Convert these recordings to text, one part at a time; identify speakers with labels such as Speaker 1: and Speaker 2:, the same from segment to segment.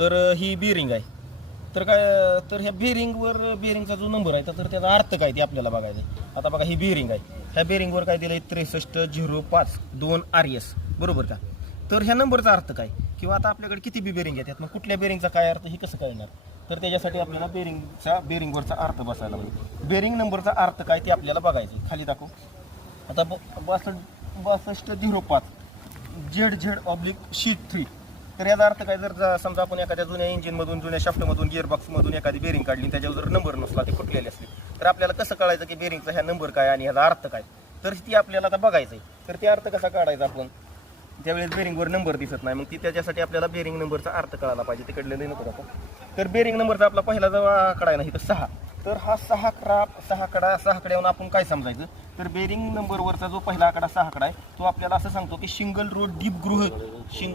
Speaker 1: तर ही बिअरिंग आहे. तर काय तर ह्या बिअरिंगवर बिअरिंगचा जो नंबर आहे तर त्याचा अर्थ काय ते आपल्याला बघायचं आहे. आता बघा ही बिअरिंग आहे. ह्या बिअरिंगवर काय दिलं आहे त्रेसष्ट झिरो पाच दोन आर एस. बरोबर का? तर ह्या नंबरचा अर्थ काय? किंवा आता आपल्याकडे किती बी बेरिंग येतात? मग कुठल्या बेरिंगचा काय अर्थ? हे कसं कळणार? तर त्याच्यासाठी आपल्याला बेरिंगचा बेरिंगवरचा अर्थ बसायला पाहिजे. बेरिंग नंबरचा अर्थ काय ते आपल्याला बघायचं आहे. खाली दाखव. आता ब- बासष्ट बासष्ट झिरो पाच. Z Z oblique sheet three तर याचा अर्थ काय जर जा- समजा आपण एखाद्या जुन्या इंजिनमधून जुन्या शाफ्टमधून गिअरबॉक्समधून एखादी बेरिंग काढली आणि त्याच्यावर जर नंबर नसला ते कुठलेले असले तर आपल्याला कसं कळायचं की बेरिंगचा ह्या नंबर काय आणि ह्याचा अर्थ काय? तर ती आपल्याला आता बघायचं आहे तर ते अर्थ कसा काढायचा आपण? ज्यावेळेस बेरिंगवर नंबर दिसत नाही मग ती त्याच्यासाठी आपल्याला बेरिंग नंबरचा अर्थ कळायला पाहिजे. तिकडले नको नको तर बेरिंग नंबरचा आपला पहिला जो आकडा आहे ना इथं सहा. तर हा सहा कडा सहा कडा सहा येऊन आपण काय समजायचं? तर बेरिंग नंबरवरचा जो पहिला आकडा सहा आकडा आहे तो आपल्याला असं सांगतो की सिंगल रोड डीप गृह शिंग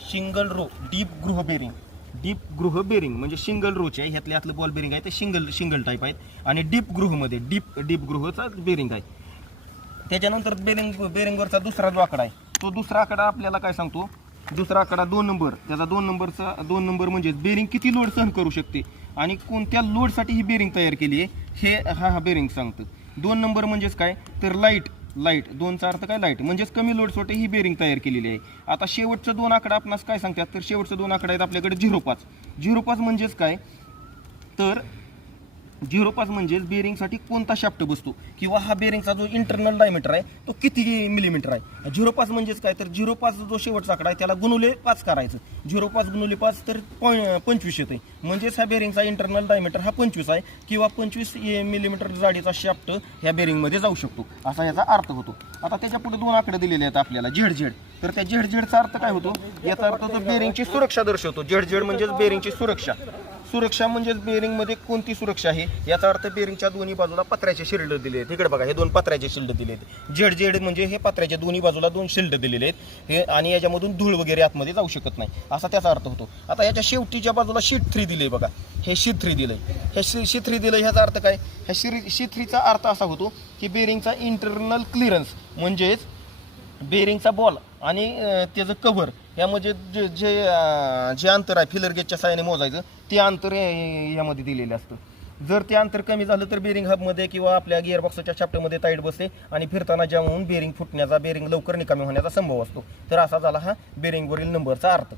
Speaker 1: single row deep groove bearing deep groove bearing म्हणजे सिंगल रोचे आहे ह्यातले आतलं बॉल बेरिंग आहे ते सिंगल सिंगल टाईप आहेत. आणि डीप गृहमध्ये डीप डीप गृहचा बेरिंग आहे. त्याच्यानंतर बेरिंग बेरिंगवरचा दुसरा जो आकडा आहे तो दुसरा आकडा आपल्याला काय सांगतो? दुसरा आकडा दोन नंबर त्याचा दोन नंबरचा दोन नंबर म्हणजे बेरिंग किती लोड सहन करू शकते? आणि कोणत्या लोडसाठी ही बेरिंग तयार केली आहे? हे हा हा बेरिंग सांगतं. दोन नंबर म्हणजेच काय? तर लाइट लाइट दोनचा अर्थ काय लाइट? म्हणजेच कमी लोडसोटे ही बेरिंग तयार केलेली आहे. आता शेवटचं दोन आकडा आपणास काय सांगतात? तर शेवटचं दोन आकडे आहेत आपल्याकडे झिरो पाच. झिरो पाच म्हणजेच काय? तर झिरो पाच म्हणजेच बेरिंगसाठी कोणता शाफ्ट बसतो? किंवा हा बेरिंगचा जो इंटरनल डायमीटर आहे तो किती मिलीमीटर आहे? झिरो पाच म्हणजेच काय? तर झिरो पाच जो शेवटचा आकडा आहे त्याला गुणुले पाच करायचं. झिरो पाच गुणुले पाच तर पंचवीस येते म्हणजेच ह्या बेरिंगचा इंटरनल डायमीटर हा पंचवीस आहे किंवा पंचवीस मिलीमीटर जाडीचा शाफ्ट ह्या बेरिंगमध्ये जाऊ शकतो. असा याचा अर्थ होतो. आता त्याच्या पुढे दोन आकडे दिलेले आहेत आपल्याला. झेड झेड तर त्या झेड झेडचा अर्थ काय होतो? याचा अर्थ तो बेरिंगची सुरक्षा दर्शवतो. झेड झेड म्हणजेच बेरिंगची सुरक्षा. सुरक्षा म्हणजेच बेरिंगमध्ये कोणती सुरक्षा आहे? याचा अर्थ बेरिंगच्या दोन्ही बाजूला पत्र्याचे शिल्ड दिले आहेत इकडे बघा हे दोन पत्र्याचे शिल्ड दिले आहेत जेड जेड म्हणजे हे पत्र्याच्या दोन्ही बाजूला दोन शिल्ड दिलेले आहेत. हे आणि याच्यामधून धूळ वगैरे आतमध्ये जाऊ शकत नाही. असा त्याचा अर्थ होतो. आता याच्या शेवटीच्या बाजूला शीट थ्री दिले बघा. हे शीट थ्री दिलंय. हे शी थ्री दिलं ह्याचा अर्थ काय? ह्या शिरी शी थ्रीचा अर्थ असा होतो की बेरिंगचा इंटरनल क्लिअरन्स म्हणजेच बेरिंगचा बॉल आणि त्याचं कव्हर यामध्ये जे जे अं, जे अंतर आहे फिलर गेजच्या साहाय्याने मोजायचं ते अंतर या- यामध्ये दिलेलं असतं. जर ते अंतर कमी झालं तर बेरिंग हबमध्ये किंवा आपल्या गिअरबॉक्सच्या चाप्टरमध्ये टाईट बसते आणि फिरताना जाम होऊन बेरिंग फुटण्याचा बेरिंग लवकर निकामी होण्याचा संभव असतो. तर असा झाला हा बेरिंगवरील नंबरचा अर्थ.